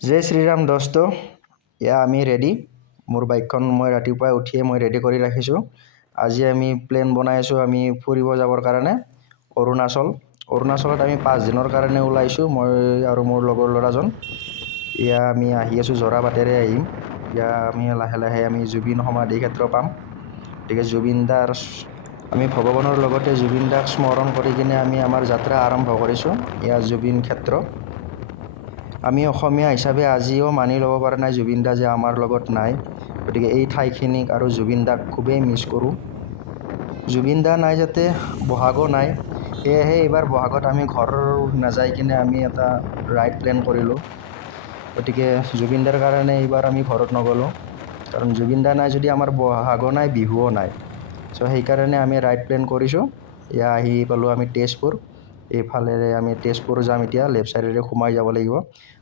জয় শ্ৰীৰাম দোস্ত, এয়া আমি ৰেডি। মোৰ বাইকখন মই ৰাতিপুৱাই উঠিয়ে মই ৰেডি কৰি ৰাখিছোঁ। আজি আমি প্লেন বনাই আছোঁ আমি ফুৰিব যাবৰ কাৰণে অৰুণাচলত আমি 5 দিনৰ কাৰণে ওলাইছোঁ, মই আৰু মোৰ লগৰ ল'ৰাজন। এয়া আমি আহি আছোঁ, জোৰাবাটেৰে আহিম। এয়া আমি লাহে লাহে আমি জুবিন সমাধি ক্ষেত্ৰ পাম। গতিকে আমি ভগৱানৰ লগতে জুবিন দাক স্মৰণ কৰি কিনে আমি আমাৰ যাত্ৰা আৰম্ভ কৰিছোঁ। এয়া জুবিন ক্ষেত্ৰ। আমি অসমীয়া হিচাপে আজিও মানি ল'ব পৰা নাই জুবিন দা যে আমাৰ লগত নাই। গতিকে এই ঠাইখিনিক আৰু জুবিন দাক খুবেই মিছ কৰোঁ। জুবিন দা নাই যাতে বহাগো নাই, সেয়েহে এইবাৰ বহাগত আমি ঘৰ নাযাই কিনে আমি এটা ৰাইড প্লেন কৰিলোঁ। গতিকে জুবিন দাৰ কাৰণে এইবাৰ আমি ঘৰত নগ'লোঁ, কাৰণ জুবিন দা নাই যদি আমাৰ বহাগো নাই, বিহুও নাই। সেইকাৰণে আমি ৰাইড প্লেন কৰিছোঁ। এয়া আহি পালোঁ আমি তেজপুৰ। এইফালেৰে আমি তেজপুৰ যাম, এতিয়া লেফ্ট ছাইডেৰে সোমাই যাব লাগিব।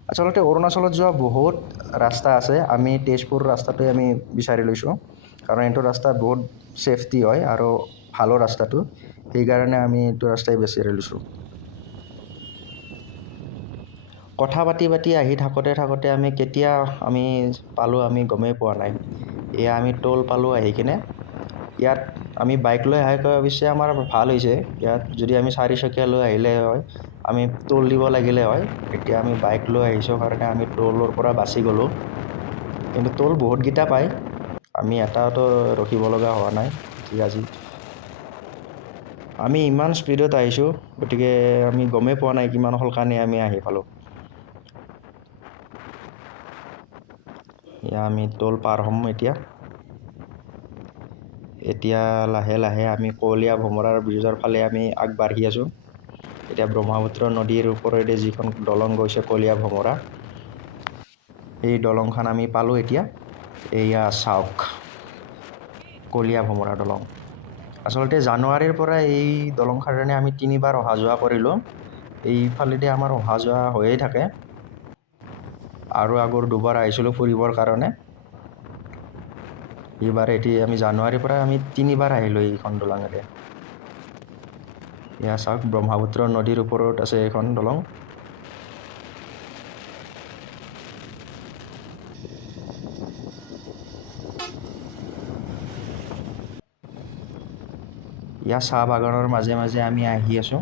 আচলতে অৰুণাচলত যোৱা বহুত ৰাস্তা আছে, আমি তেজপুৰ ৰাস্তাটোৱে আমি বিচাৰি লৈছোঁ, কাৰণ এইটো ৰাস্তা বহুত ছেফটি হয় আৰু ভালো ৰাস্তাটো, সেইকাৰণে আমি এইটো ৰাস্তাই বিচাৰি লৈছোঁ। কথা পাতি আহি থাকোঁতে আমি কেতিয়া পালোঁ আমি গমেই পোৱা নাই। এয়া আমি টোল পালোঁ আহি কিনে। ইয়াত আমি বাইক লৈ অহাকৈ অৱশ্যে আমাৰ ভাল হৈছে। ইয়াত যদি আমি 4 চকীয়া লৈ আহিলে হয়, আমি টোল দিব লাগিলে হয়। এতিয়া আমি বাইক লৈ আহিছোঁ কাৰণে আমি টোলৰ পৰা বাচি গ'লোঁ। কিন্তু টোল বহুতকেইটা পায়, আমি এটাতো ৰখিব লগা হোৱা নাই। আজি আমি ইমান স্পীডত আহিছোঁ, গতিকে আমি গমেই পোৱা নাই কিমান সোনকালে আমি আহি পালোঁ। এয়া আমি টোল পাৰ হ'ম এতিয়া লাহে লাহে আমি কলীয়া ভমৰাৰ ব্ৰিজৰ ফালে আমি আগবাঢ়ি আছোঁ। এতিয়া ব্ৰহ্মপুত্ৰ নদীৰ ওপৰেদি যিখন দলং গৈছে কলীয়া ভমৰা, এই দলংখন আমি পালোঁ এতিয়া। এয়া চাওক, কলীয়া ভমৰা দলং। আচলতে জানুৱাৰীৰ পৰা এই দলংখনেৰে আমি 3বাৰ অহা যোৱা কৰিলোঁ। এইফালেদি আমাৰ অহা যোৱা হৈয়ে থাকে, আৰু আগৰ 2বাৰ আহিছিলোঁ ফুৰিবৰ কাৰণে। এইবাৰ আমি জানুৱাৰীৰ পৰা আমি 3বাৰ আহিলোঁ এইখন দলঙেৰে। এয়া চাওক, ব্ৰহ্মপুত্ৰ নদীৰ ওপৰত আছে এইখন দলং। ইয়াৰ চাহ বাগানৰ মাজে মাজে আমি আহি আছোঁ।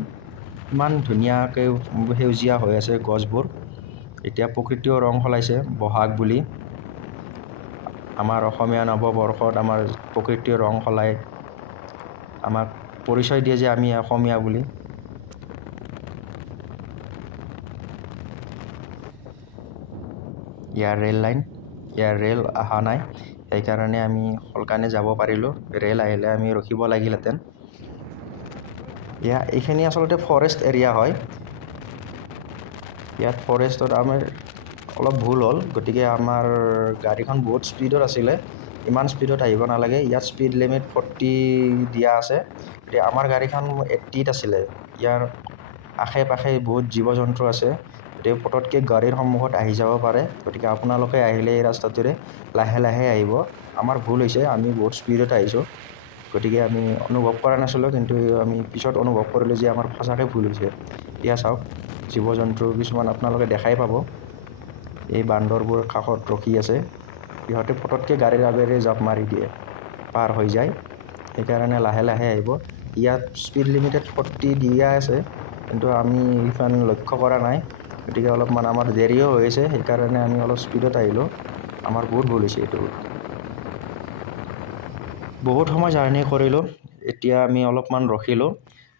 ইমান ধুনীয়াকৈ সেউজীয়া হৈ আছে গছবোৰ। এতিয়া প্ৰকৃতিও ৰং সলাইছে বহাগ বুলি। আমাৰ অসমীয়া নৱবৰ্ষত আমাৰ প্ৰকৃতিও ৰং সলাই আমাক পৰিচয় দিয়ে যে আমি অসমীয়া বুলি। ইয়াৰ ৰেল লাইন, ইয়াৰ ৰেল অহা নাই, সেইকাৰণে আমি সোনকালে যাব পাৰিলোঁ। ৰেল আহিলে আমি ৰখিব লাগিলহেঁতেন। এইখিনি আচলতে ফৰেষ্ট এৰিয়া হয়। ইয়াত ফৰেষ্টত আমাৰ অলপ ভুল হ'ল, গতিকে আমাৰ গাড়ীখন বহুত স্পীডত আছিলে। ইমান স্পীডত আহিব নালাগে। ইয়াত স্পীড লিমিট 40 দিয়া আছে, গতিকে আমাৰ গাড়ীখন 80ত আছিলে। ইয়াৰ আশে পাশে বহুত জীৱ জন্তু আছে, গতিকে পটককৈ গাড়ীৰ সন্মুখত আহি যাব পাৰে। গতিকে আপোনালোকে আহিলে এই ৰাস্তাটোৰে লাহে লাহে আহিব। আমাৰ ভুল হৈছে, আমি বহুত স্পীডত আহিছোঁ, গতিকে আমি অনুভৱ কৰা নাছিলোঁ, কিন্তু আমি পিছত অনুভৱ কৰিলোঁ যে আমাৰ সঁচাকৈ ভুল হৈছে। এতিয়া চাওক, জীৱ জন্তু কিছুমান আপোনালোকে দেখাই পাব। এই বান্দৰবোৰ কাষত ৰখি আছে, সিহঁতে পটককৈ গাড়ীৰ আগেৰে জাপ মাৰি দিয়ে, পাৰ হৈ যায়। সেইকাৰণে লাহে লাহে আহিব। ইয়াত স্পীড লিমিটেড 40 দিয়া আছে, কিন্তু আমি ইমান লক্ষ্য কৰা নাই, গতিকে অলপমান আমাৰ দেৰিও হৈ আছে। সেইকাৰণে আমি অলপ স্পীডত আহিলোঁ। আমাৰ বহুত ভুল হৈছে এইটো। বহুত সময় জাৰ্ণি কৰিলোঁ, এতিয়া আমি অলপমান ৰখিলোঁ,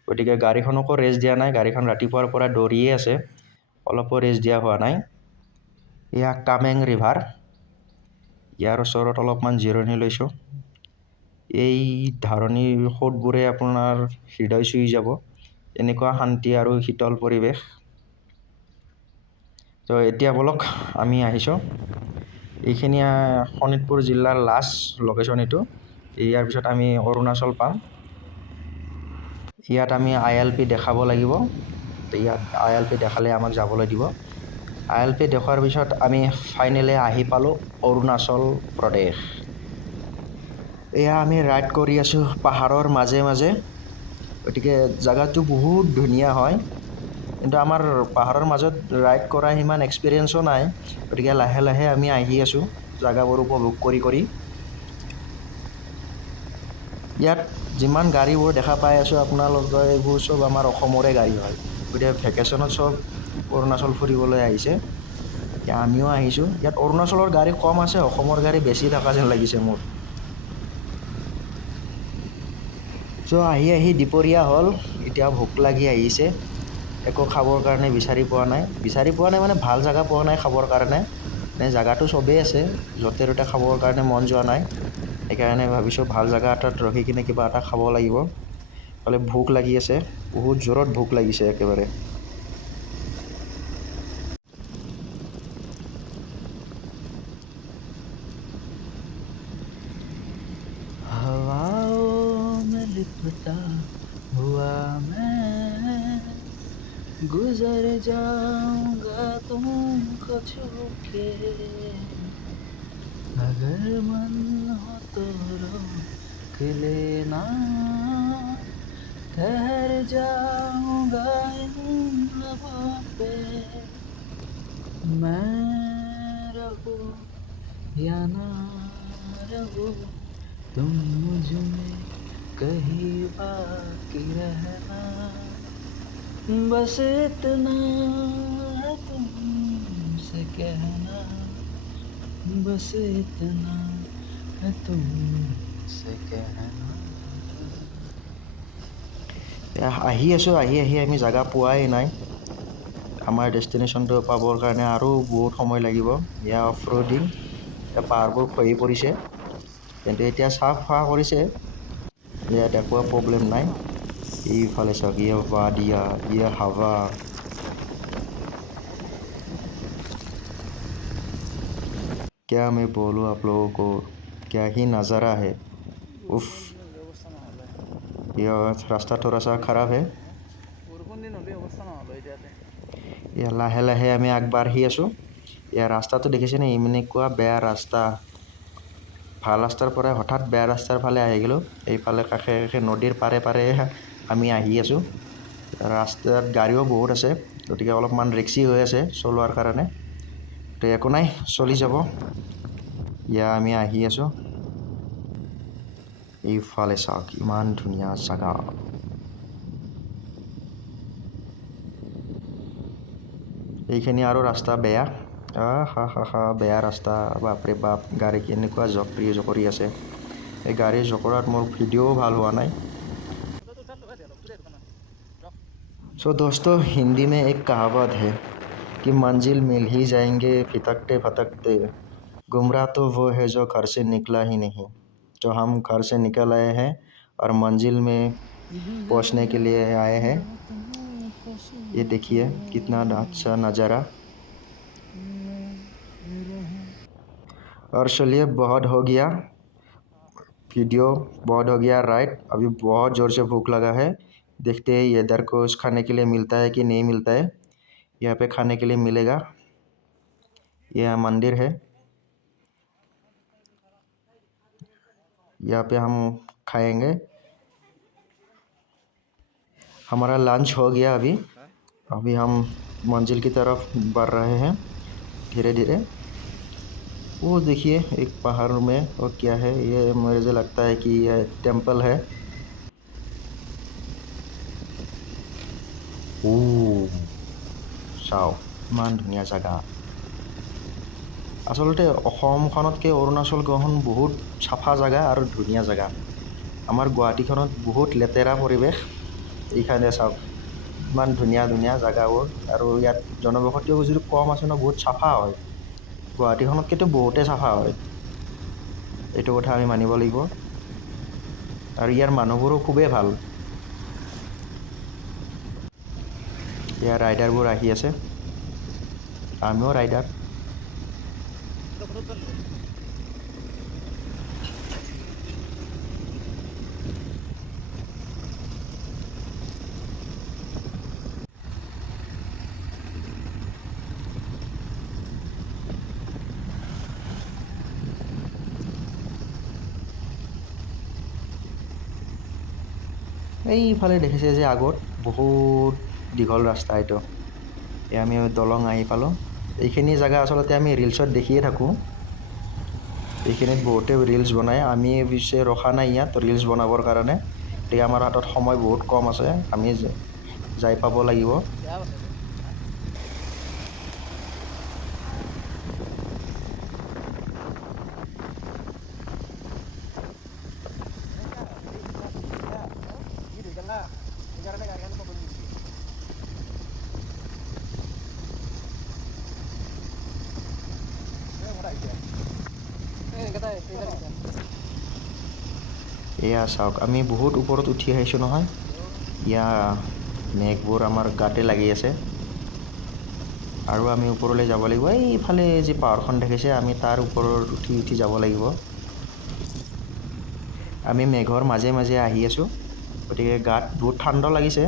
গতিকে গাড়ীখনকো ৰেষ্ট দিয়া নাই। গাড়ীখন ৰাতিপুৱাৰ পৰা দৌৰিয়ে আছে, অলপো ৰেষ্ট দিয়া হোৱা নাই। এয়া কামেং ৰিভাৰ, ইয়াৰ ওচৰত অলপমান জিৰণি লৈছোঁ। এই ধাৰণিৰ সোঁতবোৰে আপোনাৰ হৃদয় চুই যাব, এনেকুৱা শান্তি আৰু শীতল পৰিৱেশ। তো এতিয়া বলক আমি আহিছোঁ। এইখিনি শোণিতপুৰ জিলাৰ লাষ্ট লোকেশ্যন এইটো। ইয়াৰ পিছত আমি অৰুণাচল পাম। ইয়াত আমি ILP দেখাব লাগিব। ইয়াত ILP দেখালে আমাক যাবলৈ দিব। ILP দেখুৱাৰ পিছত আমি ফাইনেলি আহি পালোঁ অৰুণাচল প্ৰদেশ। এয়া আমি ৰাইড কৰি আছোঁ পাহাৰৰ মাজে মাজে, গতিকে জেগাটো বহুত ধুনীয়া হয়। কিন্তু আমাৰ পাহাৰৰ মাজত ৰাইড কৰা সিমান এক্সপিৰিয়েঞ্চো নাই, গতিকে লাহে লাহে আমি আহি আছোঁ জেগাবোৰ উপভোগ কৰি কৰি। ইয়াত যিমান গাড়ীবোৰ দেখা পাই আছোঁ আপোনালোকে, এইবোৰ চব আমাৰ অসমৰে গাড়ী হয়। গতিকে ভেকেশ্যনত চব অৰুণাচল ফুৰিবলৈ আহিছে, এতিয়া আমিও আহিছোঁ। ইয়াত অৰুণাচলৰ গাড়ী কম আছে, অসমৰ গাড়ী বেছি থকা যেন লাগিছে মোৰ। চ' আহি আহি দুপৰীয়া হ'ল, এতিয়া ভোক লাগি আহিছে। একো খাবৰ কাৰণে বিচাৰি পোৱা নাই মানে ভাল জেগা পোৱা নাই খাবৰ কাৰণে। মানে জেগাটো চবেই আছে, য'তে ত'তে খাবৰ কাৰণে মন যোৱা নাই। সেইকাৰণে ভাবিছোঁ ভাল জেগা এটাত ৰখি কিনে কিবা এটা খাব লাগিব। ফালে ভোক লাগি আছে, বহুত জোৰত ভোক লাগিছে একেবাৰে। हवाओं में लिपटा हुआ मैं गुजर जाऊंगा तुमको छू के, अगर मन हो तो रोक लेना, ठहर जाऊंगा इन लबों पे, मैं रहूं या ना रहूं, तुम मुझ में कहीं बाकी रहना, बस इतना है तुमसे कहना, बस इतना है तुमसे कहना। আহি আহি আমি জেগা পোৱাই নাই। আমাৰ ডেষ্টিনেশ্যনটো পাবৰ কাৰণে আৰু বহুত সময় লাগিব। এয়া অফ ৰোডিং, পাহাৰবোৰ খহি পৰিছে, কিন্তু এতিয়া চাফা কৰিছে, ইয়াত একো প্ৰব্লেম নাই। এইফালে চাওক, ইয়ে ৱাডিয়া, ইয়ে হাৱা, क्या मैं बोलूँ आप लोगों को, क्या ही नज़ारा है। उफ, यह रास्ता थोड़ा सा खराब है। ইয়াৰ লাহে লাহে আমি আগবাঢ়ি আছোঁ। ইয়াৰ ৰাস্তাটো দেখিছেনে, এনেকুৱা বেয়া ৰাস্তা। ভাল ৰাস্তাৰ পৰা হঠাৎ বেয়া ৰাস্তাৰ ফালে আহি গ'লোঁ। এইফালে কাষে কাষে নদীৰ পাৰে পাৰে আমি আহি আছোঁ। ৰাস্তাত গাড়ীও বহুত আছে, গতিকে অলপমান ৰিক্সি হৈ আছে চলোৱাৰ কাৰণে। তো একো নাই, চলি যাব। ইয়া আমি আহি আছোঁ। এইফালে চাওক, ইমান ধুনীয়া জেগা। এইখিনি আৰু ৰাস্তা বেয়া, বেয়া ৰাস্তা, বাপৰে বাপ। গাড়ী কেনেকুৱা জকৰি আছে। এই গাড়ী জকৰাত মোৰ ভিডিঅ'ও ভাল হোৱা নাই। सो दोस्तों, हिंदी में एक कहावत है कि मंजिल मिल ही जाएंगे फितकते फतकते, गुमराह तो वो है जो घर से निकला ही नहीं। तो हम घर से निकल आए हैं और मंजिल में पहुंचने के लिए आए हैं। ये देखिए कितना अच्छा नज़ारा। और चलिए, बहुत हो गया वीडियो, बहुत हो गया राइड। अभी बहुत ज़ोर से भूख लगा है। देखते हैं इधर कुछ खाने के लिए मिलता है कि नहीं मिलता है। यहाँ पे खाने के लिए मिलेगा। यह मंदिर है, यहाँ पे हम खाएंगे। हमारा लंच हो गया अभी हम मंजिल की तरफ बढ़ रहे हैं धीरे धीरे। वो देखिए एक पहाड़ में, और क्या है ये, मुझे लगता है कि यह टेम्पल है। চাও, ইমান ধুনীয়া জেগা। আচলতে অসমখনতকৈ অৰুণাচলখন বহুত চাফা জেগা আৰু ধুনীয়া জেগা। আমাৰ গুৱাহাটীখনত বহুত লেতেৰা পৰিৱেশ। এইখানে চাওক, ইমান ধুনীয়া ধুনীয়া জেগাবোৰ, আৰু ইয়াত জনবসতিও যদি কম আছে ন, বহুত চাফা হয়। গুৱাহাটীখনতকৈতো বহুতেই চাফা হয়, এইটো কথা আমি মানিব লাগিব। আৰু ইয়াৰ মানুহবোৰো খুবেই ভাল। ইয়াৰ ৰাইডাৰবোৰ আহি আছে, আমিও ৰাইডাৰ। এইফালে দেখিছে যে আগত বহুত দীঘল ৰাস্তা, এইটো আমি দলং আহি পালোঁ। এইখিনি জেগা আচলতে আমি ৰিলছত দেখিয়ে থাকোঁ। এইখিনিত বহুতে ৰিলছ বনায়, আমি পিছে ৰখা নাই ইয়াত ৰিলছ বনাবৰ কাৰণে। গতিকে আমাৰ হাতত সময় বহুত কম আছে, আমি যাই পাব লাগিব। এয়া চাওক, আমি বহুত ওপৰত উঠি আহিছোঁ নহয়। ইয়া মেঘবোৰ আমাৰ গাতে লাগি আছে আৰু আমি ওপৰলৈ যাব লাগিব। এইফালে যি পাহাৰখন দেখিছে, আমি তাৰ ওপৰত উঠি উঠি যাব লাগিব। আমি মেঘৰ মাজে মাজে আহি আছোঁ, গতিকে গাত বহুত ঠাণ্ডা লাগিছে।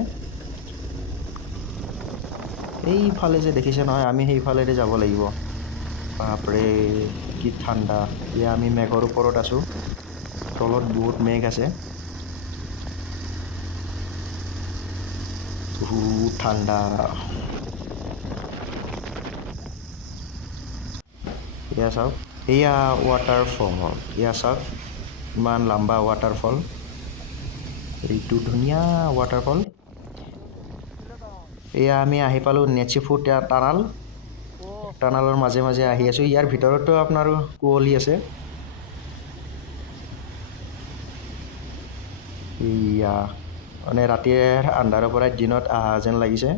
এইফালে যে দেখিছে নহয়, আমি সেইফালেৰে যাব লাগিব। বাপৰে কি ঠাণ্ডা! এয়া আমি মেঘৰ ওপৰত আছোঁ, তলত বহুত মেঘ আছে। বহুত ঠাণ্ডা। এয়া চাওক, এয়া ৱাটাৰফল। এয়া চাওক, ইমান লম্বা ৱাটাৰফল। এইটো ধুনীয়া ৱাটাৰফল। এয়া আমি আহি পালোঁ নেচিফু টানাল। টানালৰ মাজে মাজে আহি আছোঁ। ইয়াৰ ভিতৰতো আপোনাৰ কুঁৱলী আছে। এয়া মানে ৰাতিয়ে আন্ধাৰৰ পৰাই দিনত অহা যেন লাগিছে।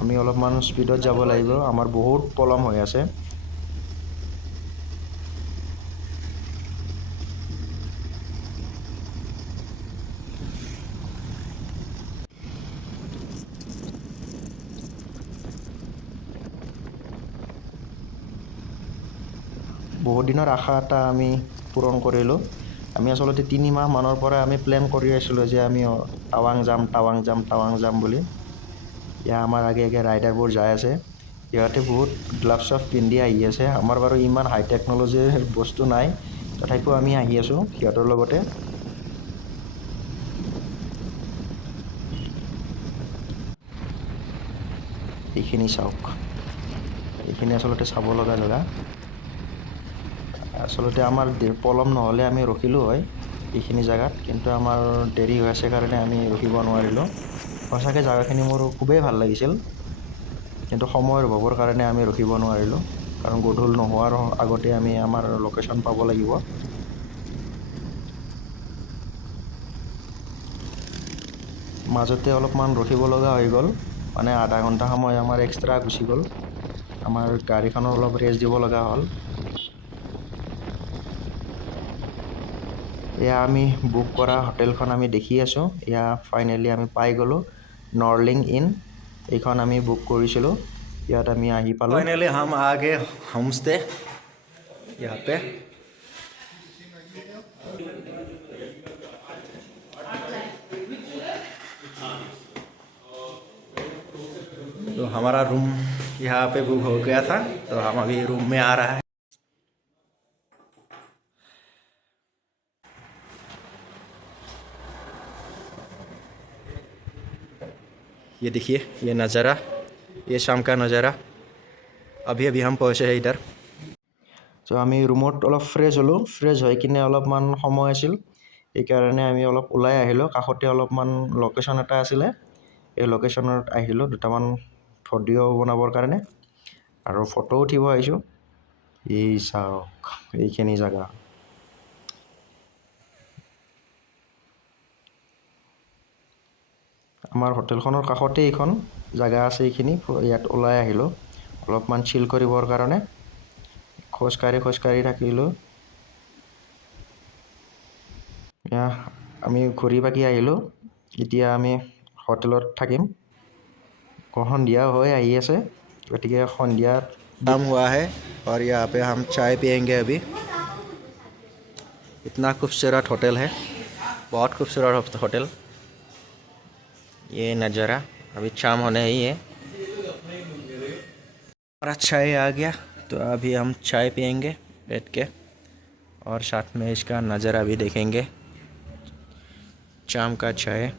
আমি অলপমান স্পীডত যাব লাগিব, আমাৰ বহুত পলম হৈ আছে। বহুত দিনৰ আশা এটা আমি পূৰণ কৰিলোঁ। আমি আচলতে 3 মাহ মানৰ পৰা আমি প্লেন কৰি আছিলোঁ যে আমি টাৱাং যাম বুলি। এতিয়া আমাৰ আগে আগে ৰাইডাৰবোৰ যাই আছে। সিহঁতে বহুত গ্লাভছ চাভ পিন্ধি আহি আছে। আমাৰ বাৰু ইমান হাই টেকন'লজিৰ বস্তু নাই, তথাপিও আমি আহি আছোঁ সিহঁতৰ লগতে। এইখিনি চাওক, এইখিনি আচলতে চাব লগা জেগা। আচলতে আমাৰ পলম নহ'লে আমি ৰখিলোঁ হয় এইখিনি জেগাত, কিন্তু আমাৰ দেৰি হৈ আছে কাৰণে আমি ৰখিব নোৱাৰিলোঁ। সঁচাকৈ জেগাখিনি মোৰ খুবেই ভাল লাগিছিল, কিন্তু সময়ৰ অভাৱৰ কাৰণে আমি ৰখিব নোৱাৰিলোঁ, কাৰণ গধূল নোহোৱাৰ আগতে আমি আমাৰ লোকেশ্যন পাব লাগিব। মাজতে অলপমান ৰখিব লগা হৈ গ'ল, মানে আধা ঘণ্টা সময় আমাৰ এক্সট্ৰা গুচি গ'ল। আমাৰ গাড়ীখনৰ অলপ ৰেষ্ট দিব লগা হ'ল। এয়া আমি বুক কৰা হোটেলখন আমি দেখি আছোঁ। এয়া ফাইনেলি আমি পাই গ'লোঁ, নৰলিং ইন। এইখন আমি বুক কৰিছিলোঁ, ইয়াত আমি আহি পালোঁ। ফাইনেলি हम आ गए होमस्टे यहाँ पे। तो हमारा रूम यहाँ पे बुक हो गया था, तो हम अभी रूम में आ रहा है। ये देखिए, ये नज़ारा, ये शाम का नज़ारा। अभी अभी हम पहुँचे हैं इधर। তো আমি ৰুমত অলপ ফ্ৰেছ হ'লোঁ। ফ্ৰেছ হৈ কিনে অলপমান সময় আছিল, সেইকাৰণে আমি অলপ ওলাই আহিলোঁ। কাষতে অলপমান লোকেশ্যন এটা আছিলে, এই লোকেশ্যনত আহিলোঁ দুটামান ভিডিঅ' বনাবৰ কাৰণে, আৰু ফটো উঠিব আহিছোঁ। এই চাওক, এইখিনি জেগা। আমাৰ হোটেলখনৰ কাষতে এইখন জেগা আছে। এইখিনি ইয়াত ওলাই আহিলোঁ অলপমান চিল কৰিবৰ কাৰণে। খোজকাঢ়ি থাকিলোঁ। আমি ঘূৰি পাকি আহিলোঁ। এতিয়া আমি হোটেলত থাকিম। সন্ধিয়া হৈ আহি আছে, গতিকে সন্ধিয়াত शाम हुआ है और यहाँ पे हम चाय पियेंगे अभी। इतना खूबसूरत होटल है, बहुत खूबसूरत होटल। ये नज़ारा, अभी शाम होने ही है। हमारा चाय आ गया, तो अभी हम चाय पियेंगे बैठ के, और साथ में इसका नज़ारा भी देखेंगे, शाम का चाय।